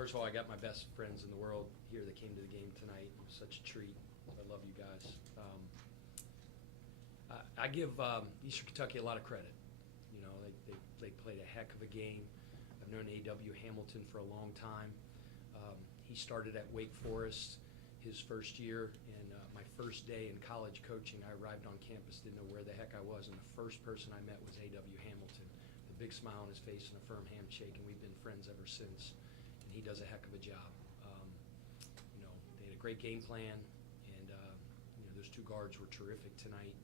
First of all, I got my best friends in the world here that came to the game tonight. It was such a treat. I love you guys. I give Eastern Kentucky a lot of credit. You know, they played a heck of a game. I've known A.W. Hamilton for a long time. He started at Wake Forest his first year, and my first day in college coaching, I arrived on campus, didn't know where the heck I was, and the first person I met was A.W. Hamilton. A big smile on his face and a firm handshake, and we've been friends ever since. And he does a heck of a job. You know, they had a great game plan, and you know, those two guards were terrific tonight,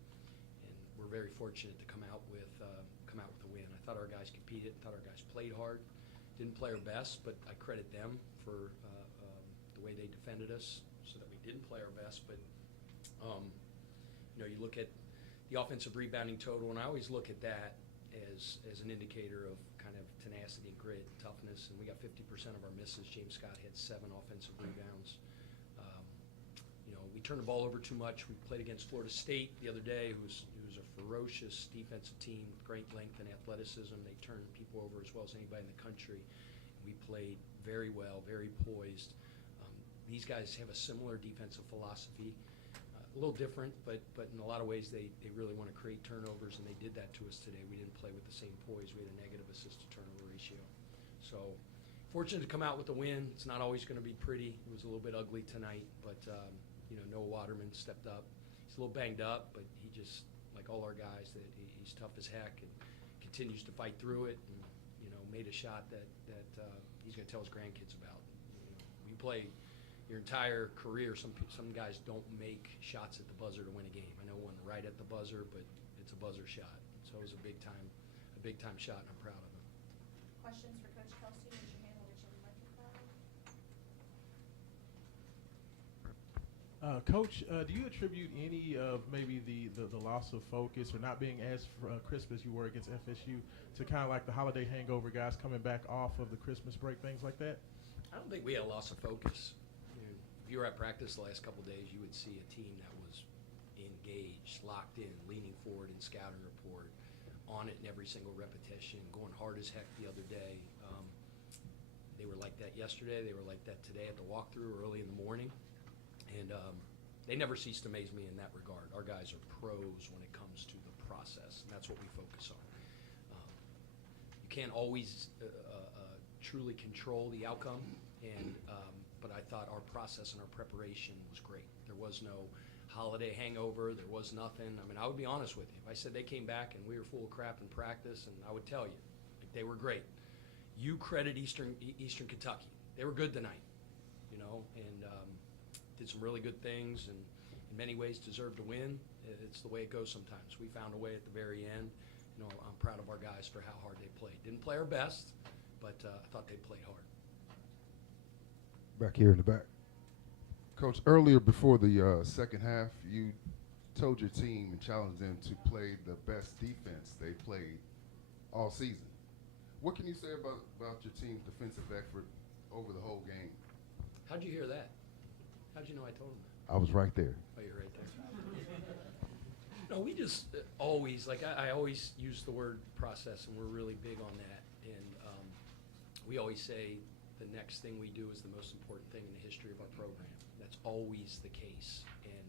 and we're very fortunate to come out with a win. I thought our guys competed, thought our guys played hard. Didn't play our best, but I credit them for the way they defended us, so that we didn't play our best. But you know, you look at the offensive rebounding total, and I always look at that as an indicator of kind of tenacity and grit and toughness. And we got 50% of our misses. James Scott had 7 offensive rebounds. You know, we turned the ball over too much. We played against Florida State the other day, who's a ferocious defensive team with great length and athleticism. They turned people over as well as anybody in the country. We played very well, very poised. These guys have a similar defensive philosophy, a little different, but in a lot of ways they really want to create turnovers, and they did that to us today. We didn't play with the same poise. We had a negative assist-to-turnover ratio. So fortunate to come out with a win. It's not always going to be pretty. It was a little bit ugly tonight, but you know, Noah Waterman stepped up. He's a little banged up, but he just, like all our guys, he's tough as heck and continues to fight through it, and you know, made a shot that he's going to tell his grandkids about. You know, we play your entire career, some guys don't make shots at the buzzer to win a game. I know one right at the buzzer, but it's a buzzer shot. So it was a big time shot, and I'm proud of him. Questions for Coach Kelsey? Raise your hand. We'll get you the microphone. Coach, do you attribute any of maybe the loss of focus or not being as crisp as you were against FSU to kind of like the holiday hangover, guys coming back off of the Christmas break, things like that? I don't think we had a loss of focus. If you were at practice the last couple of days, you would see a team that was engaged, locked in, leaning forward in scouting report, on it in every single repetition, going hard as heck the other day. They were like that yesterday. They were like that today at the walkthrough early in the morning. And they never cease to amaze me in that regard. Our guys are pros when it comes to the process, and that's what we focus on. You can't always truly control the outcome, and but I thought our process and our preparation was great. There was no holiday hangover. There was nothing. I mean, I would be honest with you. If I said they came back and we were full of crap in practice, and I would tell you, like, they were great. You credit Eastern Kentucky. They were good tonight, you know, and did some really good things, and in many ways deserved to win. It's the way it goes sometimes. We found a way at the very end. You know, I'm proud of our guys for how hard they played. Didn't play our best, but I thought they played hard. Back here in the back. Coach, earlier before the second half, you told your team and challenged them to play the best defense they played all season. What can you say about your team's defensive effort over the whole game? How'd you hear that? How'd you know I told him that? I was right there. Oh, you're right there. No, we just always, like I always use the word process, and we're really big on that. And we always say the next thing we do is the most important thing in the history of our program. That's always the case. And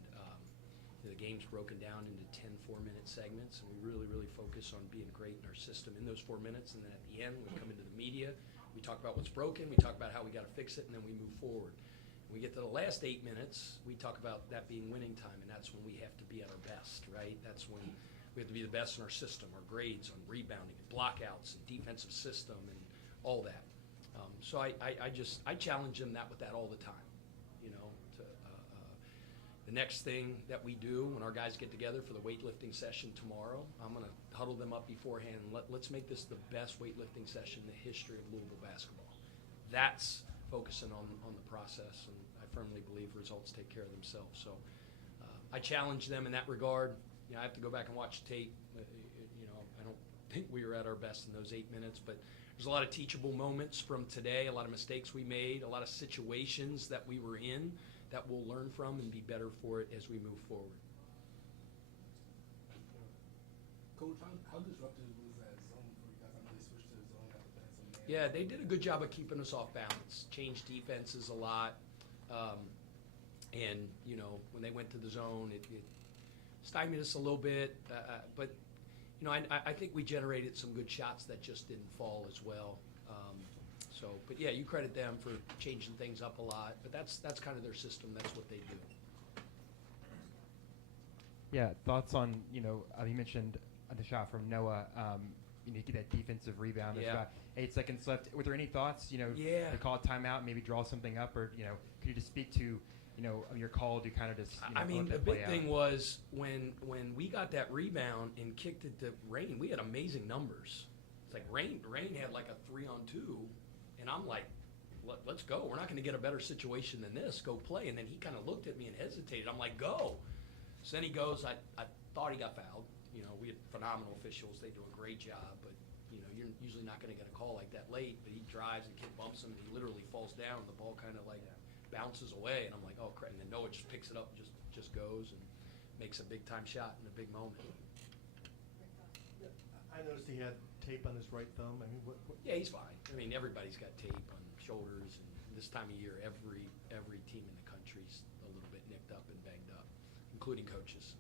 the game's broken down into 10 4-minute segments, and we really, really focus on being great in our system in those 4 minutes. And then at the end, we come into the media, we talk about what's broken, we talk about how we got to fix it, and then we move forward. When we get to the last 8 minutes, we talk about that being winning time, and that's when we have to be at our best, right? That's when we have to be the best in our system, our grades on rebounding, and blockouts, and defensive system, and all that. So I challenge them with that all the time. You know, the next thing that we do when our guys get together for the weightlifting session tomorrow, I'm going to huddle them up beforehand and let's make this the best weightlifting session in the history of Louisville basketball. That's focusing on the process, and I firmly believe results take care of themselves. So I challenge them in that regard. You know, I have to go back and watch tape. You know, I don't think we were at our best in those 8 minutes, but there's a lot of teachable moments from today, a lot of mistakes we made, a lot of situations that we were in that we'll learn from and be better for it as we move forward. Coach, how disruptive was that zone for you guys? I know they switched to the zone after playing some man Yeah, they did a good job of keeping us off balance. Changed defenses a lot, and when they went to the zone, it stymied us a little bit. But I think we generated some good shots that just didn't fall as well. But yeah, you credit them for changing things up a lot. But that's kind of their system. That's what they do. Yeah, thoughts on, you mentioned the shot from Noah, you get that defensive rebound. There's Yeah. about 8 seconds left. Were there any thoughts, Yeah. to call a timeout, maybe draw something up, or, could you just speak to, your call to kind of just, I mean, let the that play big out? thing was when we got that rebound and kicked it to Rain, we had amazing numbers. It's like Rain had like a 3-on-2, and I'm like, let's go. We're not going to get a better situation than this. Go play. And then he kind of looked at me and hesitated. I'm like, go. So then he goes. I thought he got fouled. We had phenomenal officials. They do a great job, but you're usually not going to get a call like that late. But he drives and kid bumps him, and he literally falls down. The ball kind of like bounces away, and I'm like, oh crap! And then Noah just picks it up, and just goes and makes a big time shot in a big moment. I noticed he had tape on his right thumb. I mean, what? Yeah, he's fine. I mean, everybody's got tape on shoulders, and this time of year, every team in the country's a little bit nicked up and banged up, including coaches.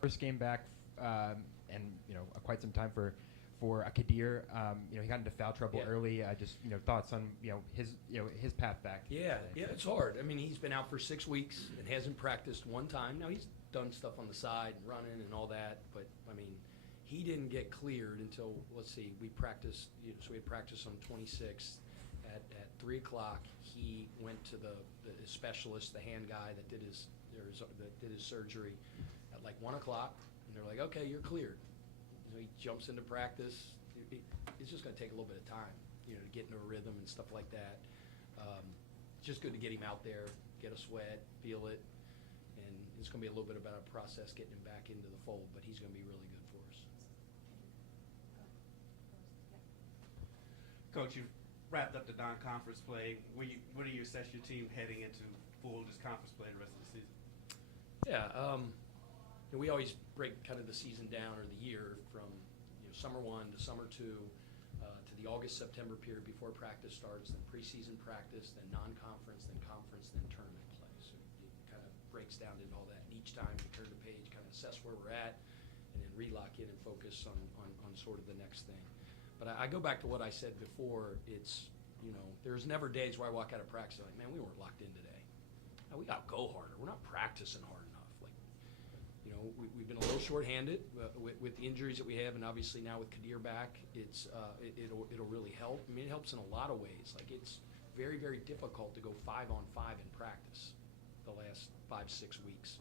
First game back, and quite some time for Kadir. He got into foul trouble Yeah. early. Just thoughts on his path back. Yeah, today. it's hard. I mean, he's been out for 6 weeks and hasn't practiced one time. Now, he's done stuff on the side and running and all that, but, I mean, he didn't get cleared until, let's see, we practiced, so we had practice on 26th. At 3 o'clock, he went to the specialist, the hand guy that did his surgery at like 1 o'clock, and they're like, okay, you're cleared. He jumps into practice. It's just going to take a little bit of time, to get into a rhythm and stuff like that. It's just good to get him out there, get a sweat, feel it, and it's going to be a little bit about a process getting him back into the fold, but he's going to be really good for us. Coach, you've wrapped up the non-conference play. What do you assess your team heading into full just conference play the rest of the season? Yeah, we always break kind of the season down or the year from summer 1 to summer 2 to the August-September period before practice starts, then preseason practice, then non-conference, then conference, then tournament play. So it kind of breaks down into all that. And each time we turn the page, kind of assess where we're at, and then relock in and focus on sort of the next thing. But I go back to what I said before. It's, there's never days where I walk out of practice like, man, we weren't locked in today. Now, we got to go harder. We're not practicing hard enough. We've been a little shorthanded with the injuries that we have, and obviously now with Kadir back, it'll really help. I mean, it helps in a lot of ways. Like, it's very, very difficult to go 5-on-5 in practice the last 5-6 weeks.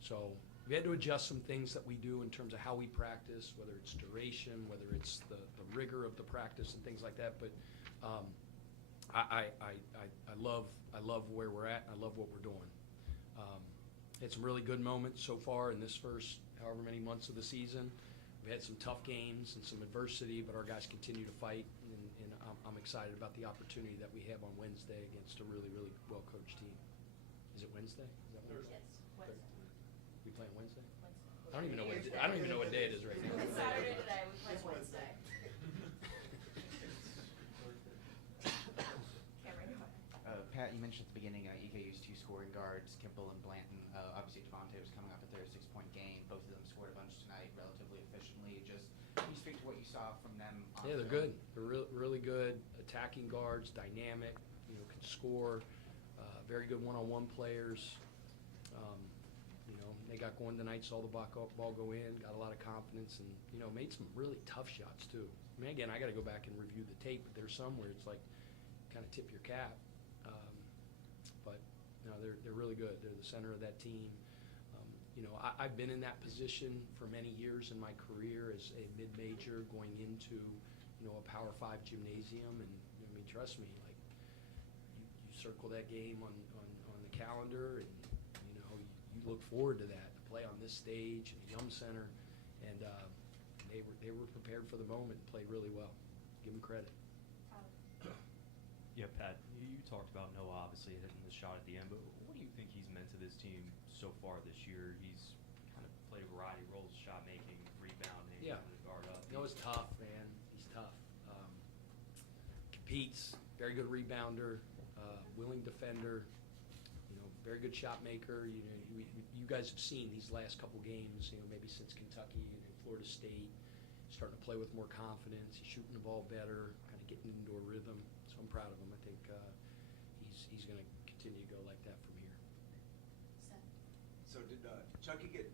So we had to adjust some things that we do in terms of how we practice, whether it's duration, whether it's the rigor of the practice and things like that. But I love where we're at, and I love what we're doing. Had some really good moments so far in this first however many months of the season. We've had some tough games and some adversity, but our guys continue to fight, and I'm excited about the opportunity that we have on Wednesday against a really, really well-coached team. Is it Wednesday? Is that Wednesday? Yes, Wednesday. We play on Wednesday? I don't even know what day it is right now. It's Saturday today, we play Wednesday. Cameron, go ahead. Pat, you mentioned at the beginning EKU's 2 scoring guards, Kimball and Blanton. Obviously, Devontae was coming off a 36-point game. Both of them scored a bunch tonight relatively efficiently. Just can you speak to what you saw from them? Yeah, they're good. They're really good attacking guards, dynamic, can score, very good one-on-one players. They got going tonight, saw the ball go in, got a lot of confidence, and, made some really tough shots, too. I mean, again, I got to go back and review the tape, but there's some where it's like kind of tip your cap. But they're really good. They're the center of that team. I've been in that position for many years in my career as a mid-major going into, a Power 5 gymnasium. And, I mean, trust me, like, you circle that game on the calendar, and, you look forward to that, to play on this stage in the Yum Center. And they were prepared for the moment and played really well. Give them credit. Yeah, Pat, you talked about Noah obviously hitting the shot at the end, but what do you think he's meant to this team so far this year? He's kind of played a variety of roles: shot making, rebounding, Yeah. having to guard up. You know, it's tough, man. He's tough. Competes, very good rebounder, willing defender, you know, very good shot maker. You know, you guys have seen these last couple games, you know, maybe since Kentucky and Florida State, starting to play with more confidence. He's shooting the ball better, kind of getting into a rhythm. So I'm proud of him. I think he's going to continue to go like that from here. Seth. So did Chucky get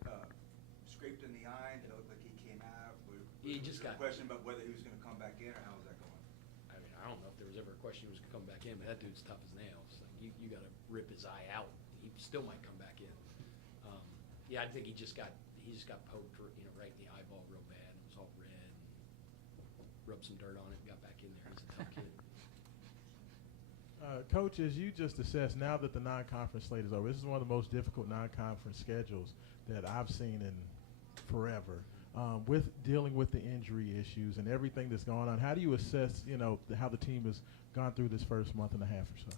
scraped in the eye? Did it look like he came out? He just got- a question about whether he was going to come back in, or how was that going? I mean, I don't know if there was ever a question he was going to come back in, but that dude's tough as nails. Like, you got to rip his eye out. He still might come back in. Yeah, I think he just got poked, you know, right in the eyeball real bad. It was all red. Rubbed some dirt on it, and got back in there. He's a tough kid. Coach, as you just assessed, now that the non-conference slate is over, this is one of the most difficult non-conference schedules that I've seen in forever. With dealing with the injury issues and everything that's going on, how do you assess, you know, how the team has gone through this first month and a half or so?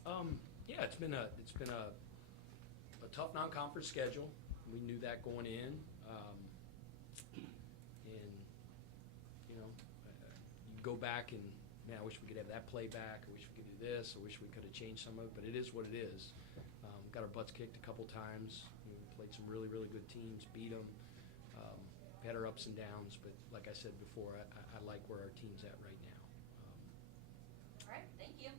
Yeah, it's been a tough non-conference schedule. We knew that going in, and you know, you go back and man, I wish we could have that playback. I wish we could do this. I wish we could have changed some of it, but it is what it is. Got our butts kicked a couple times. We played some really, really good teams, beat them. Had our ups and downs, but like I said before, I like where our team's at right now. All right, thank you.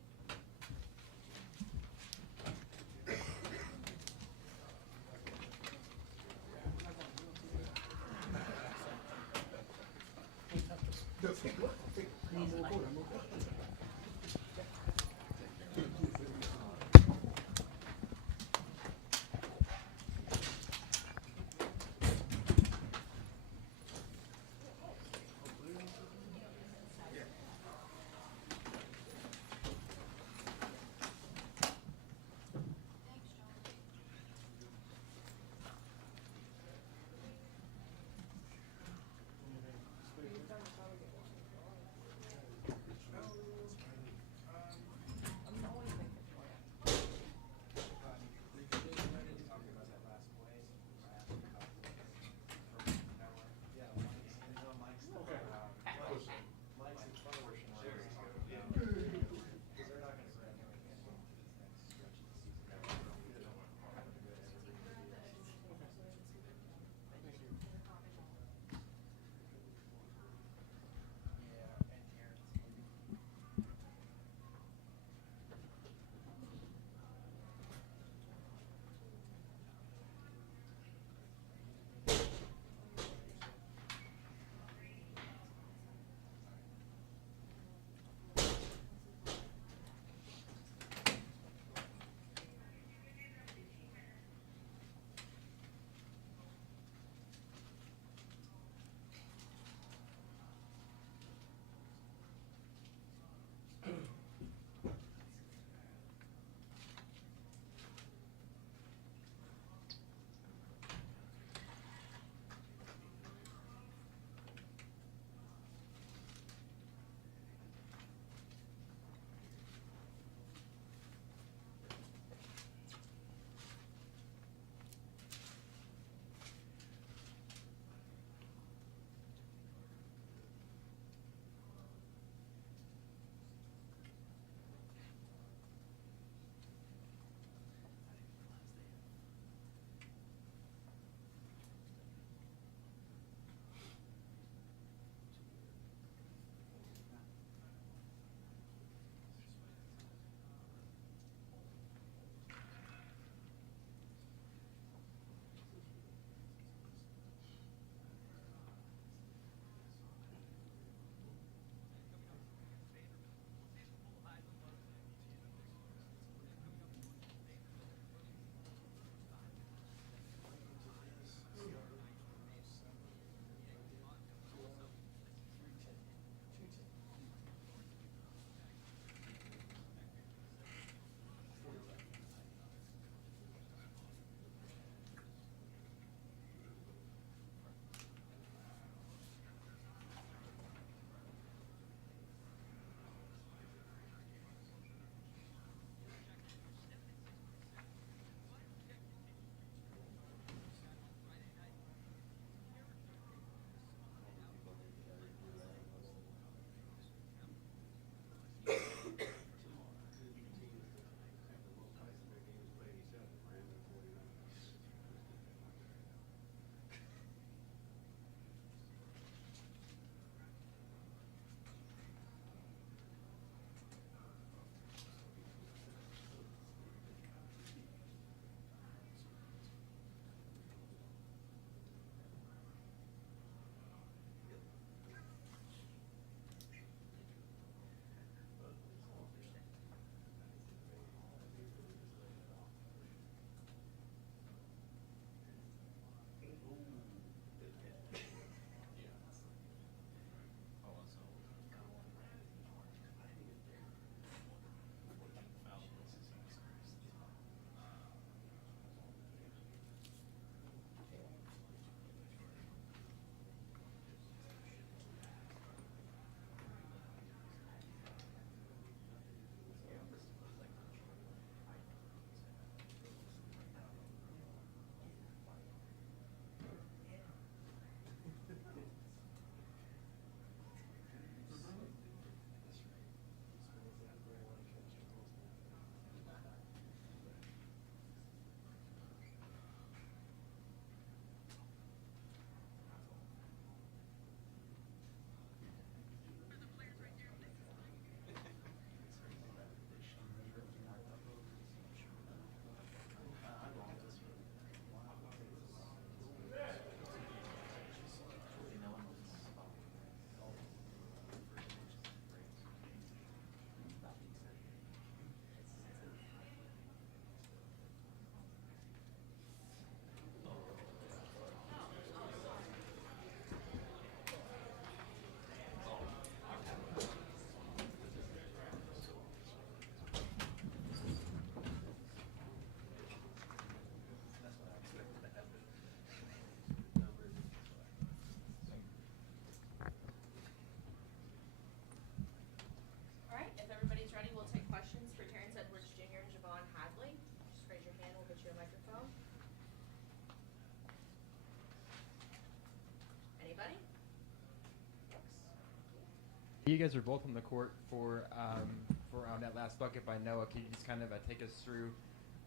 You guys are both on the court for that last bucket by Noah. Can you just kind of take us through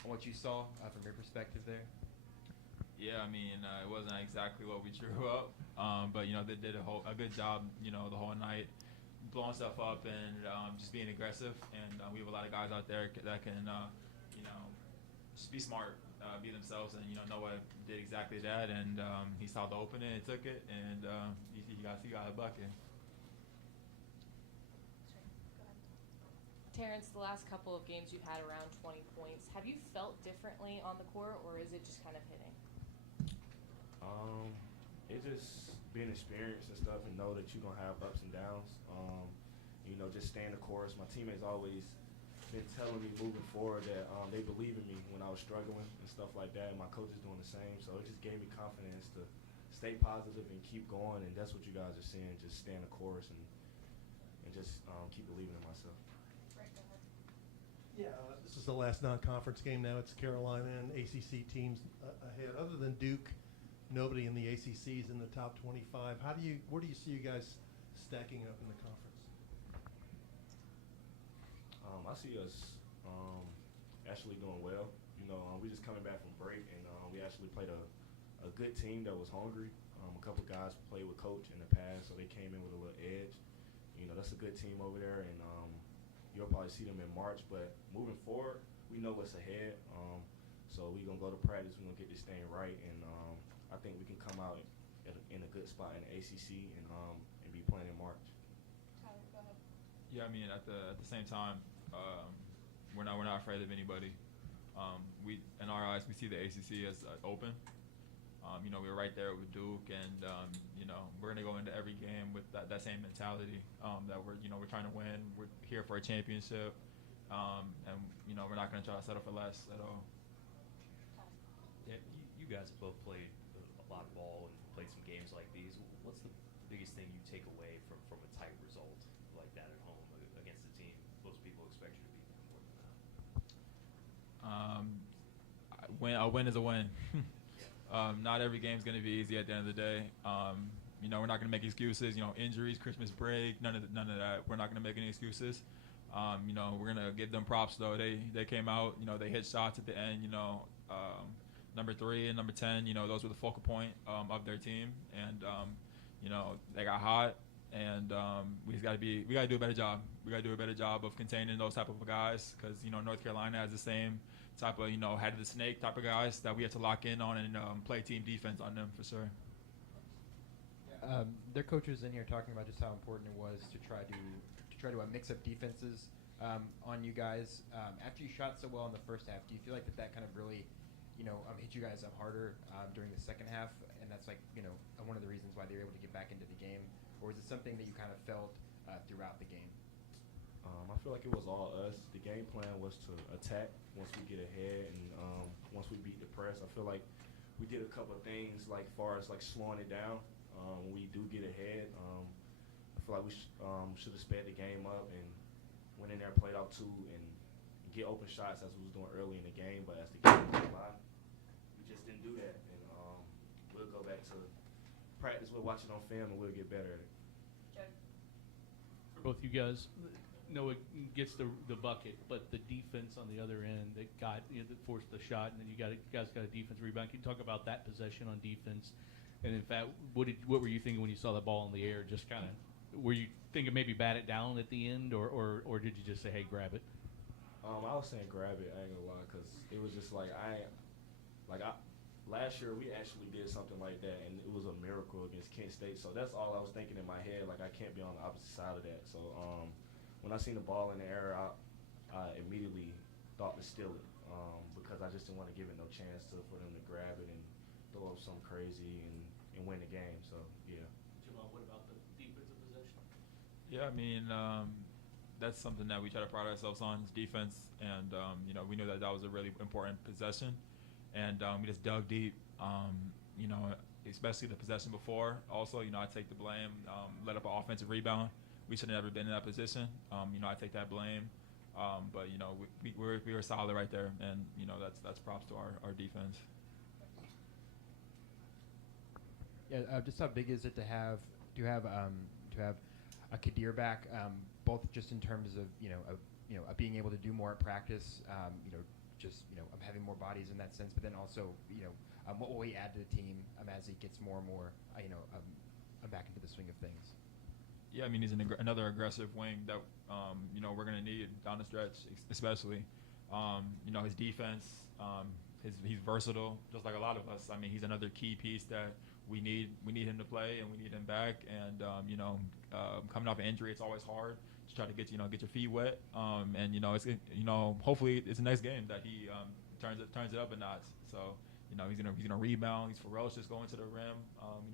what you saw from your perspective there? Yeah, I mean, it wasn't exactly what we drew up, but they did a good job, the whole night, blowing stuff up and just being aggressive. And we have a lot of guys out there that can, just be smart, be themselves. And Noah did exactly that, and he saw the opening and took it, and he got a bucket. Terrence, the last couple of games you've had around 20 points. Have you felt differently on the court, or is it just kind of hitting? It's just being experienced and stuff, and know that you're gonna have ups and downs. Just staying the course. My teammates always been telling me moving forward that they believe in me when I was struggling and stuff like that, and my coach is doing the same. So it just gave me confidence to stay positive and keep going, and that's what you guys are seeing. Just stay in the course and just keep believing in myself. Yeah, this is the last non-conference game now. It's Carolina and ACC teams ahead. Other than Duke, nobody in the ACC is in the top 25. Where do you see you guys stacking up in the conference? I see us actually doing well. We just coming back from break, and we actually played a good team that was hungry. A couple guys played with coach in the past, so they came in with a little edge. That's a good team over there, and you'll probably see them in March. But moving forward, we know what's ahead. So we're going to go to practice. We're going to get this thing right, and I think we can come out in a good spot in the ACC and be playing in March. Tyler, go ahead. Yeah, I mean, at the same time, we're not afraid of anybody. We, in our eyes, we see the ACC as open. We were right there with Duke, and we're gonna go into every game with that same mentality that we're trying to win. We're here for a championship, and we're not gonna try to settle for less at all. Yeah, you guys have both played a lot of ball and played some games like these. What's the biggest thing you take away from a tight result like that at home against a team most people expect you to beat more than that? A win is a win. Not every game's going to be easy at the end of the day. We're not going to make excuses. Injuries, Christmas break, none of that. We're not going to make any excuses. We're going to give them props, though. They came out, they hit shots at the end. Number 3 and number 10, those were the focal point of their team. And, they got hot. And we got to do a better job. We got to do a better job of containing those type of guys because, North Carolina has the same type of, head of the snake type of guys that we have to lock in on and play team defense on them for sure. Their coaches in here talking about just how important it was to try to mix up defenses on you guys. After you shot so well in the first half, do you feel like that kind of really, hit you guys up harder during the second half, and that's one of the reasons why they were able to get back into the game, or is it something that you kind of felt throughout the game? I feel like it was all us. The game plan was to attack once we get ahead and once we beat the press. I feel like we did a couple of things like far as like slowing it down when we do get ahead. I feel like we should have sped the game up and went in there, played out 2 and get open shots as we was doing early in the game. But as the game went by, we just didn't do that. And we'll go back to practice. We'll watch it on film and we'll get better at it. For both you guys, Noah gets the bucket, but the defense on the other end that that forced the shot, and then you guys got a defense rebound. Can you talk about that possession on defense? And in fact, what were you thinking when you saw the ball in the air? Just kind of, were you thinking maybe bat it down at the end, or did you just say, hey, grab it? I was saying grab it. I ain't gonna lie, because it was just like last year we actually did something like that, and it was a miracle against Kent State. So that's all I was thinking in my head. Like I can't be on the opposite side of that. So when I seen the ball in the air, I immediately thought to steal it because I just didn't want to give it no chance for them to grab it and throw up something crazy and win the game. So yeah. Jamal, what about the defensive possession? Yeah, I mean that's something that we try to pride ourselves on is defense, and we knew that was a really important possession, and we just dug deep. Especially the possession before. Also, I take the blame. Let up an offensive rebound. We should have never been in that position. I take that blame. But we were solid right there, and that's props to our defense. Yeah, just how big is it to have Kadir back, both just in terms of being able to do more at practice, having more bodies in that sense, but then also what will he add to the team as he gets more and more back into the swing of things. Yeah, I mean, he's another aggressive wing that we're going to need down the stretch, especially. His defense, he's versatile, just like a lot of us. I mean, he's another key piece that we need him to play, and we need him back. And coming off an injury, it's always hard to try to get your feet wet. Hopefully it's the next game that he turns it up a notch. So he's gonna rebound. He's ferocious going to the rim.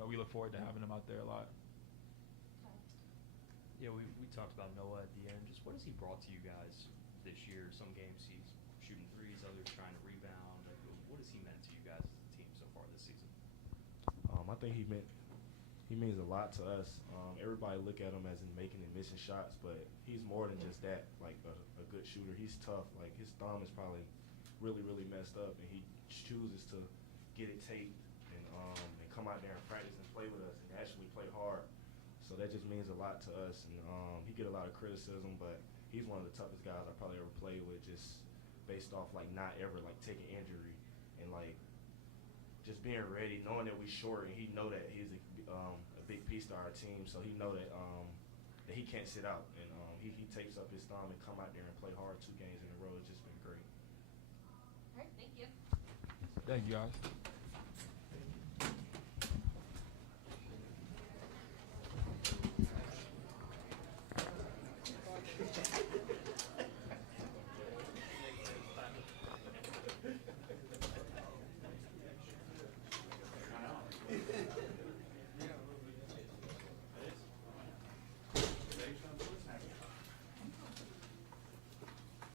We look forward to having him out there a lot. Yeah, we talked about Noah at the end. Just what has he brought to you guys this year? Some games he's shooting threes, others trying to rebound. Like, what has he meant to you guys as a team so far this season? I think he means a lot to us. Everybody look at him as in making and missing shots, but he's more than just that. Like a good shooter, he's tough. Like his thumb is probably really, really messed up, and he chooses to get it taped and come out there and practice and play with us and actually play hard. So that just means a lot to us. And he get a lot of criticism, but he's one of the toughest guys I probably ever played with, just based off like not ever like taking injury and like just being ready, knowing that we short, and he know that he's a big piece to our team, so he know that that he can't sit out, and he tapes up his thumb and come out there and play hard 2 games in a row. It's just been great. All right, thank you. Thank you, guys.